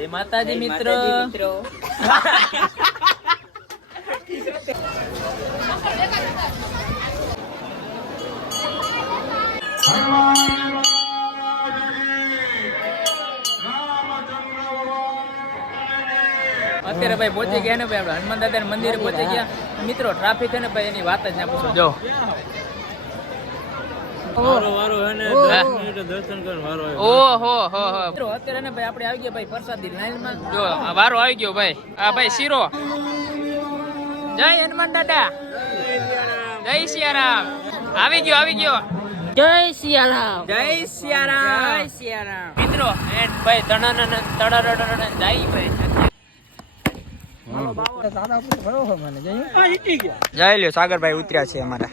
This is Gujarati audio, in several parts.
જય માતાજી મિત્રો. અત્યારે ભાઈ પહોંચી ગયા ને ભાઈ આપણે હનુમાન દાદા મંદિરે પહોંચી ગયા મિત્રો. ટ્રાફિક છે ને ભાઈ એની વાત જ ના પૂછો. જો અત્યારે ને ભાઈ આપણે આવી ગયા ભાઈ પ્રસાદી લાઈનમાં. જો વારો આવી ગયો ભાઈ. આ ભાઈ શીરો. જય હનુમાન દાદા. જય સિયારામ. આવી ગયો જય સિયારામ. જય સિયારામ. જય સિયારામ. મિત્રો એન્ડ ભાઈ તણા જાય ભાઈ. જય લ્યો સાગરભાઈ ઉતર્યા છે અમારા.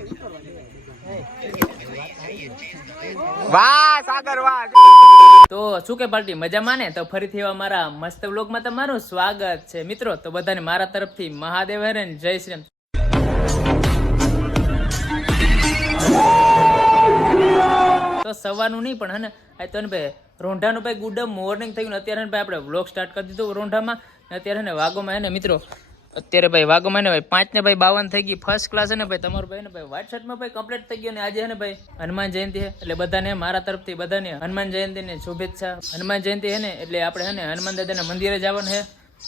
વાહ સાગર વાહ. તો શું કે પાર્ટી મજામાં ને? તો ફરીથી અમારા મસ્ત વ્લોગમાં તમારું સ્વાગત છે મિત્રો. તો બધાને મારા તરફથી મહાદેવ હરે જય શ્રી રામ. તો સવારનું નહીં પણ હે ને આ તો ને ભાઈ રોંઢાનું ભાઈ ગુડ મોર્નિંગ થઈ ગયું. અત્યારે ભાઈ આપણે વ્લોગ સ્ટાર્ટ કરી દીધું રોંઢામાં. અત્યારે ને વાગોમાં હે ને મિત્રો અત્યારે ભાઈ વાગોમાં ને ભાઈ 5 ને ભાઈ 52 થઈ ગઈ. ફર્સ્ટ ક્લાસ ને ભાઈ તમારું ભાઈ ને ભાઈ વ્હાઇટ શર્ટમાં ભાઈ કમ્પ્લીટ થઈ ગયો. ને આજે હે ને ભાઈ હનુમાન જયંતિ છે એટલે બધાને મારા તરફથી બધાને હનુમાન જયંતિની શુભેચ્છા. હનુમાન જયંતિ છે ને એટલે આપણે હે ને હનુમાન દાદાના મંદિરે જવાનું છે.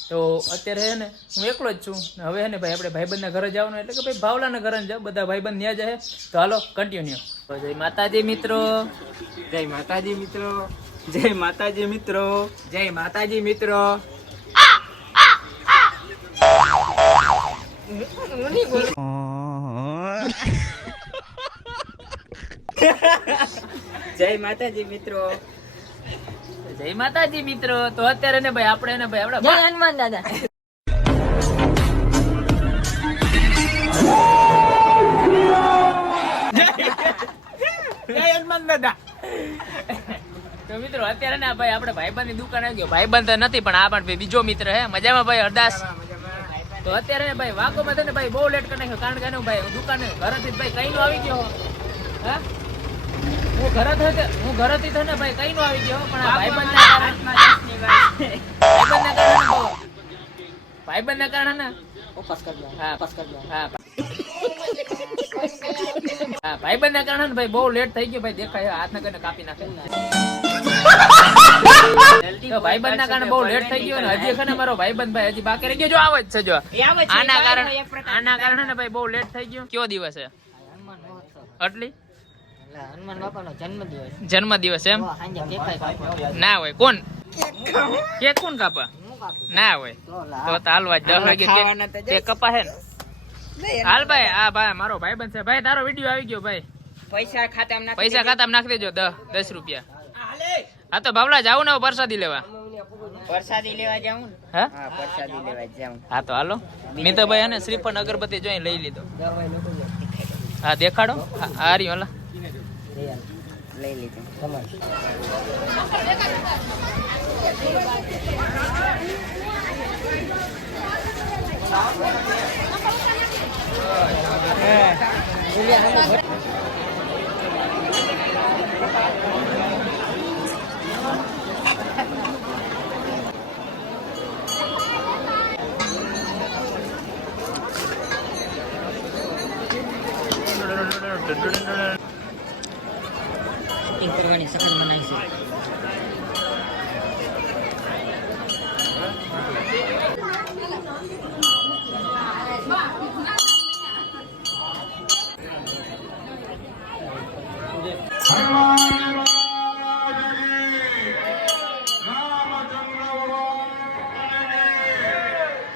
તો અત્યારે હે ને હું એકલો જ છું. હવે હે ને ભાઈ આપણે ભાઈબંધના ઘરે જવાનું એટલે કે ભાઈ ભાવલાના ઘરે જાવ. બધા ભાઈબંધ ત્યાં જાય. તો હાલો કન્ટિન્યુ. જય માતાજી મિત્રો. જય માતાજી મિત્રો. જય માતાજી મિત્રો. જય માતાજી મિત્રો. જય માતાજી મિત્રો. જય માતાજી મિત્રો. તો અત્યારે ને ભાઈ આપણે ને ભાઈ આપણે જય હનુમાન દાદા. જય હનુમાન દાદા. તો મિત્રો અત્યારે ને ભાઈ આપણે ભાઈબંધની દુકાન આવી ગયો. ભાઈબંધ નથી પણ આ પણ બીજો મિત્ર હે. મજામાં ભાઈ હરદાસ? તો અત્યારે ને ભાઈ વાકોમાં છે ને ભાઈ બહુ લેટ કરી નાખ્યો. કારણ કે એનું ભાઈ દુકાને ઘરેથી ભાઈ કઈ નો આવી ગયો. હા હું ઘરેથી થઈને ભાઈ કઈ નો આવી ગયો પણ આ ભાઈબંધના કારણે ને હા ભાઈબંધના કારણે ભાઈ બહુ લેટ થઈ ગયો. ભાઈ દેખાય હાથના કરીને કાપી નાખે. ભાઈબંધના કારણે બહુ લેટ થઈ ગયો. ને હજી ખને મારો ભાઈબંધ ભાઈ હજી બાકી રહી ગયો. જો આવે જ છે. જો આના કારણે ને ભાઈ બહુ લેટ થઈ ગયો. કયો દિવસ છે? આટલી હનુમાન બાપાનો જન્મ દિવસ એમ ના હોય. કોણ કેક કોણ કાપા ના હોય તો હાલવા 10 વાગે કેક કપા હે ને. હાલ ભાઈ આ ભાઈ મારો ભાઈબંધ છે. ભાઈ તારો વિડિયો આવી ગયો. ભાઈ પૈસા ખાતામાં નાખી દેજો 10 રૂપિયા. હા તો ભાવલા જાવું ને પ્રસાદી લેવા જાઉં. હા હા તો હાલો. મેં તો ભાઈ અને શ્રીફળ અગરબત્તી જોઈ લઈ લીધો. હા દેખાડો. આ રહ્યો હાલા લઈ લીધું. કરવાની સકલ મનાય છે.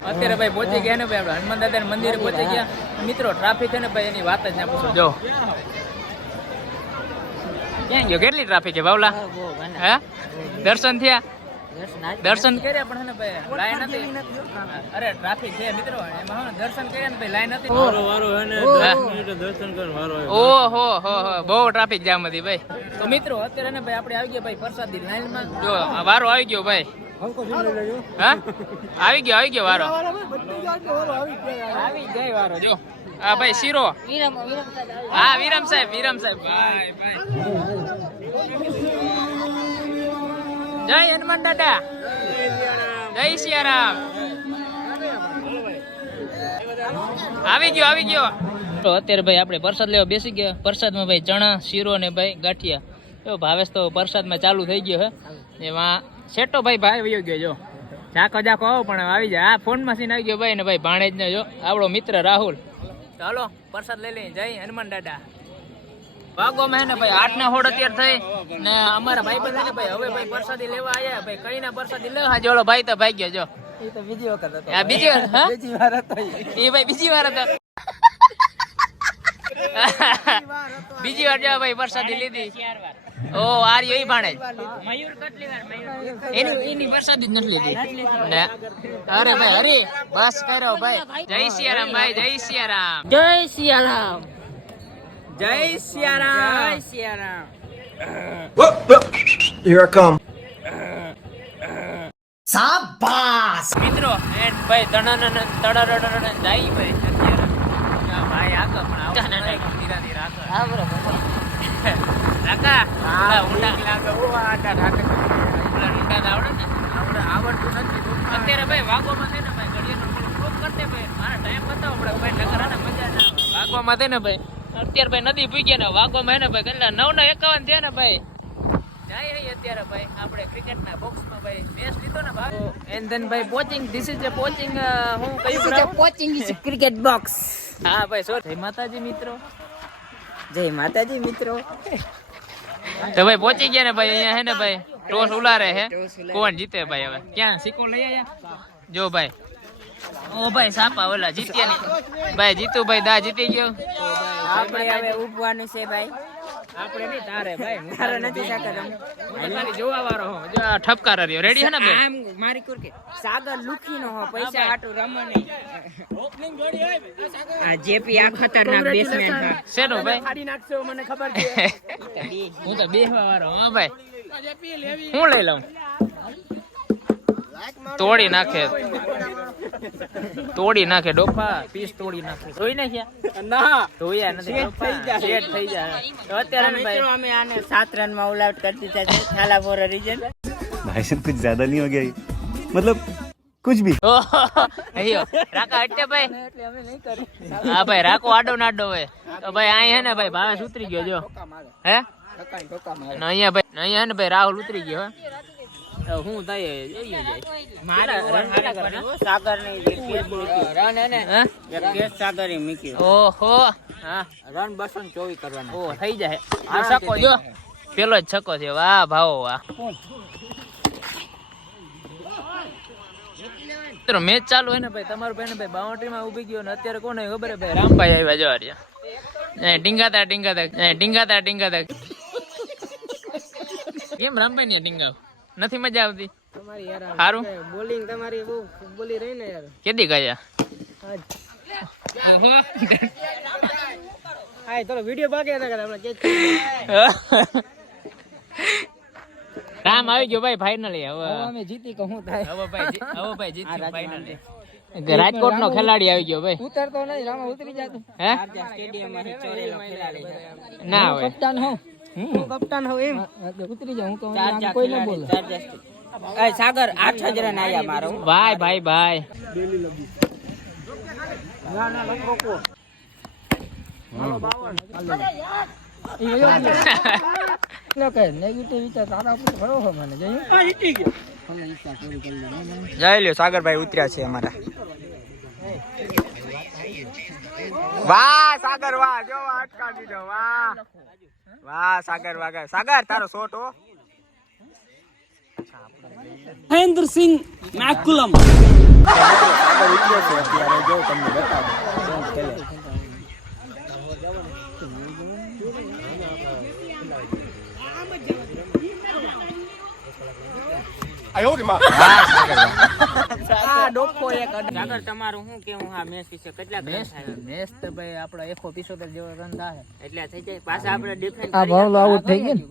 અત્યારે ભાઈ પહોંચી ગયા ને ભાઈ આપણે હનુમાન દાદાના મંદિરે પહોંચી ગયા મિત્રો. ટ્રાફિક છે ને ભાઈ એની વાત જ ના પૂછો. જો ક્યાં ગયો? કેટલી ટ્રાફિક છે બાવલા? હે દર્શન થયા? દર્શન કર્યા પણ ને ભાઈ લાઈન નથી. અરે ટ્રાફિક છે મિત્રો. એમાં દર્શન કર્યા ને ભાઈ લાઈન નથી. ઓહો હો બહુ ટ્રાફિક જામ હતી ભાઈ. તો મિત્રો અત્યારે ને ભાઈ આપણે આવી ગયા ભાઈ પ્રસાદી લાઈનમાં. જો વારો આવી ગયો ભાઈ. હા આવી ગયો વારો. આવી ગયો વારો. જો હા ભાઈ શીરો. હા વિરમ સાહેબ ભાઈ. જય હનુમાન દાદા. સિયારામ. આવી ગયો. તો અત્યારે ભાઈ આપણે પ્રસાદ લેવા બેસી ગયા. પ્રસાદમાં ભાઈ ચણા, શીરો ને ભાઈ ગાંઠિયા. જો ભાવેશ તો પ્રસાદમાં ચાલુ થઈ ગયો હે. એમાં શેટો ભાઈ વયો ગયો જો. ઝાકો આવો પણ આવી જાય. આ ફોન માં સીન આવી ગયો ભાઈ ને ભાઈ ભાણેજ ને જો આપણો મિત્ર રાહુલ. ચાલો પ્રસાદ લઈ લઈએ. જય હનુમાન દાદા. વાગોમાં હે ને ભાઈ 8 હોડ અત્યારે થઈ ને અમારા ભાઈ બધા ને ભાઈ હવે ભાઈ પ્રસાદી લેવા આયા. ભાઈ કઈ ના પ્રસાદી લેવા જોડો ભાઈ તો ભાઈ ગયો જો. એ તો બીજી વખત હતો. આ બીજી વાર હા બીજી વાર હતો એ ભાઈ બીજી વાર હતો. બીજી વાર જો ભાઈ પ્રસાદી લીધી. ઓ આર્યો ઈ ભાણે મયુર કેટલી વાર મયુર એની પ્રસાદી જ નથી લીધી ને. અરે ભાઈ હરી બસ કર્યો ભાઈ. જય સિયારામ ભાઈ. જય સિયારામ. જય સિયારામ. જય સિયારામ. જય સિયારામ. Here I come. મિત્રો એન્ડ ભાઈ તડાડડ જાય ભાઈ અત્યારે ભાઈ આગળ પણ આવતા ને ધીરા ધીરા આગળ. હા બરોબર કાકા હા ઊંડા લાગે. ઓ આડા ઢાકે ઊંડા આવડે ને આવડતું નથી અત્યારે ભાઈ. વાગોમાં છે ને ભાઈ ઘડિયાળનો સ્ટોપ કરતે ભાઈ. મારા ટાઈમ બતાવો પડે ભાઈ નકર આને મજા ના આવે. વાગોમાં છે ને ભાઈ અત્યારે ભાઈ નદી પૂગ્યા ને વાગોમાં હે ને ભાઈ કેટલા 9:51 છે ને ભાઈ. જાય રહી અત્યારે ભાઈ આપણે ક્રિકેટના બોક્સમાં ભાઈ મેચ લીધો ને ભાઈ. એન્ડ ધેન ભાઈ poaching this is a poaching હું કઈ પોચિંગ ઇઝ ક્રિકેટ બોક્સ. હા ભાઈ સોરી. જય માતાજી મિત્રો. જય માતાજી મિત્રો. તો ભાઈ પહોંચી ગયા ને ભાઈ. અહીંયા હે ને ભાઈ ટોસ ઉલારે હે. કોણ જીતે ભાઈ હવે? ક્યાં સિક્કો લઈ આયા જો ભાઈ. ઓ ભાઈ સાપા ઓલા જીત્યા ને ભાઈ. જીતુ ભાઈ દા જીતી ગયો. આપણે હવે ઉભવાનું છે ભાઈ. આપણે નહીં તારે ભાઈ. તારે નથી સાગર. ખાલી જોવા વાળો હો. જો આ ઠપકાર રહ્યો. રેડી હે ને બે? આમ મારી કુરકે સાગર લુખી નો હો. પૈસા આટું રમવા નહીં. ઓપનિંગ જોડી હોય આ જેપી આ ખતરનાક બેસમેન છે. શેનો ભાઈ? ફાડી નાખશો મને ખબર છે. હું તો બેહવા વાળો. હા ભાઈ હું લઈ લઉં. તોડી નાખે ડોફા. પીસ તોડી નાખે. ધોઈ નાખ્યા ના ધોયા નથી. ડોફા સેટ થઈ જાય. તો અત્યારે ને ભાઈ અમે આને 7 રનમાં ઓલ આઉટ કરી દીધા છે. Thala for a region. भाई साहब कुछ ज्यादा नहीं हो गया ये? मतलब कुछ भी. અయ్યો રાકા હટે ભાઈ. હા ભાઈ રાકો આડો નાડો હોય તો ભાઈ અહીં હે ને ભાઈ ભાવેશ ઉતરી ગયો જો. હે ને અહીંયા ભાઈ અહીંયા ને ભાઈ રાહુલ ઉતરી ગયો. હું થાય મારા રન કેટલા કરવાના? સાગર ને રન હે ને એક કેસ સાગર એ મૂક્યો. ઓહો હા રન 224 કરવાના. ઓ થઈ જાય. આ છક્કો જો પેલો જ છક્કો છે. વાહ ભાવો વાહ. મિત્રો મેચ ચાલુ હે ને ભાઈ. તમારો ભાઈ ને ભાઈ બાઉન્ડ્રી માં ઉભી ગયો ને અત્યારે કોને ખબર હે ભાઈ? રામભાઈ આવ્યા જો આર્યા. ડીંગાતા કેમ રામભાઈ ને ડીંગાવ નથી મજા આવતી? તમારી યાર સારું બોલિંગ તમારી બહુ બોલી રહી ને યાર. કેદી ગયા? હાય ચલો વિડિયો બાકી હતા આપણે કેચ. રામ આવી ગયો ભાઈ ફાઇનલી. હવે અમે જીતી કે હું થાય? હવે ભાઈ જીત્યું ફાઇનલી. રાજકોટ નો ખેલાડી આવી ગયો ભાઈ. ઉતરતો નહીં રામા ઉતરી જાતું. હે સ્ટેડિયમ માં ચોરેલો ખેલાડી છે. ના હોય કપ્તાન હો. હું કપ્તાન હો એમ ઉતરી જા. હું તો કોઈ ન બોલે. એ સાગર 8 જ રન આયા મારો. ભાઈ ના ના રોકો. જય લ્યો સાગરભાઈ ઉતર્યા છે અમારા. વાહ સાગર વાહ. જો અટકા દીધો. વાહ સાગર વાહ. સાગર તારો શોટ હો. મહેન્દ્રસિંહ મેકુલમ. સાગર ઉતર્યો છે અત્યારે. જો તમને બતાવો કેમ ખેલે. આ ડોકો એક સાગર તમારું શું કેવું આ મેચ વિશે? કેટલા રન થાય? મેચ તો ભાઈ આપડે 175 જેવો રન થાય. એટલે થઈ જાય. પાછા આપણે ડિફેન્ડ આ ભાવલો આઉટ થઈ ગયો ને.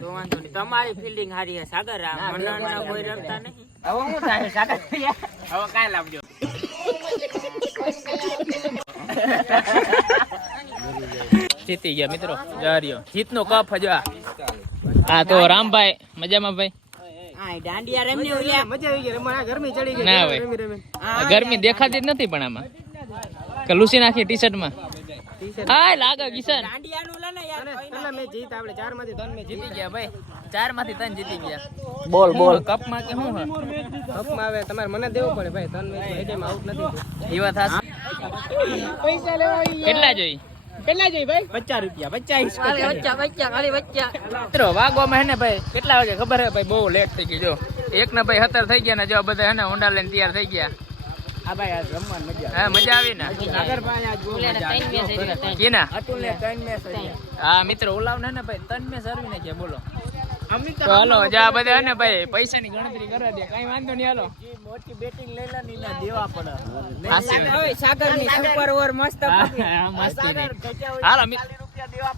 તો વાંધો નહીં. તમારી ફિલ્ડિંગ સારી છે સાગર. આ મનના કોઈ રમતા નહીં. હવે શું થાય સાગર? હવે કાઈ લાવજો. જીતી ગયા મિત્રો. જાર્યો જીતનો કપ હજો. હા તો રામભાઈ મજામાં ભાઈ? આ દાંડિયા રમી ઓલ્યા મજા આવી ગઈ રમવા ગરમી ચડી ગઈ ના ભાઈ ગરમી દેખાતી જ નથી પણ આમાં કે લૂસી નાખી ટી શર્ટમાં હાય લાગે કિશન દાંડિયાનું લે ને યાર પેલા મેચ જીત આપણે 4 માંથી 3 મેચ જીતી ગયા ભાઈ 4 માંથી 3 જીતી ગયા બોલ બોલ કપ માં કે શું કપમાં આવે તમારે મને દેવું પડે ભાઈ 3 મેચ એટીએમ આઉટ નથી એ વાત હાચી પૈસા લેવા આવી કેટલા જોઈ કેટલા જોઈ ભાઈ 50 રૂપિયા 50 મિત્રો વાગવામાં હે ને ભાઈ કેટલા વાગે ખબર હે ભાઈ બહુ લેટ થઈ ગઈ જો એક ને ભાઈ 17 થઈ ગયા ને જો બધા હે ને હોન્ડા લઈને તૈયાર થઈ ગયા આ ભાઈ આ રમવાની મજા હા મજા આવી ને સાગર ભાઈ આજ બહુ મજા આવી કેના અતુલ ને 3 મેચ હા મિત્રો ઓલાવ ને ભાઈ 3 મેં સર્વી નાખ્યા બોલો તો હાલો જા બધા હે ને ભાઈ પૈસાની ગણતરી કરવા દે કાઈ વાંધો નહીં હાલો મોટી બેટિંગ લઈ લે નીલા દેવા પડે ઓય સાગર ની સુપર ઓવર મસ્ત પકડી. હાલો દેવા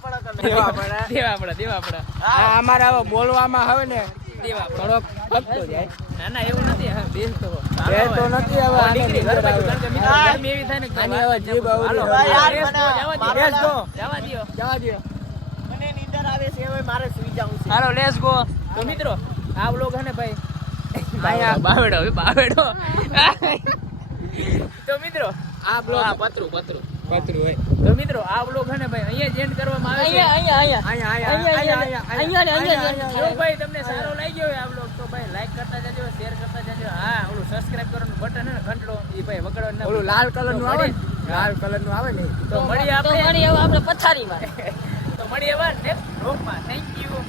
પડે દેવા પડે આ અમારે હવે બોલવામાં હવે ને દેવા પડે થોડોક ફગતો જાય ના ના એવું નથી હા બેસ તો બે તો નથી હવે આને નીકળી ઘર બાજુ કારણ કે મિત્રો ગરમી એવી થાય ને કે આની હવે જીભ આવડી હાલો જાય. રેસ તો જવા દ્યો. રેસ તો. જવા દ્યો. જવા દે મને નીંદર આવે છે હવે મારે સુઈ જાવું છે હાલો લેટ્સ ગો તો મિત્રો આ વ્લોગ હે ને ભાઈ બાવેડો બાવેડો તો મિત્રો આ બ્લોગ પતરું પતરું હોય તો મિત્રો આ બ્લોગ હે ને ભાઈ અહીંયા જ એન્ડ કરવામાં આવે છે જો ભાઈ તમને સારો લાગ્યો હોય આ બ્લોગ તો ભાઈ લાઈક કરતા જજો શેર કરતા જજો હા ઓલું સબસ્ક્રાઇબ કરવાનું બટન હે ને ઘંટડો એ ભાઈ વગાડવાનું ના ઓલું લાલ કલર નું આવે ને લાલ કલર નું આવે ને તો મળીએ આપણે આપણે પથારીમાં તો મળીએ વાર નેક્સ્ટ બ્લોગમાં થેન્ક યુ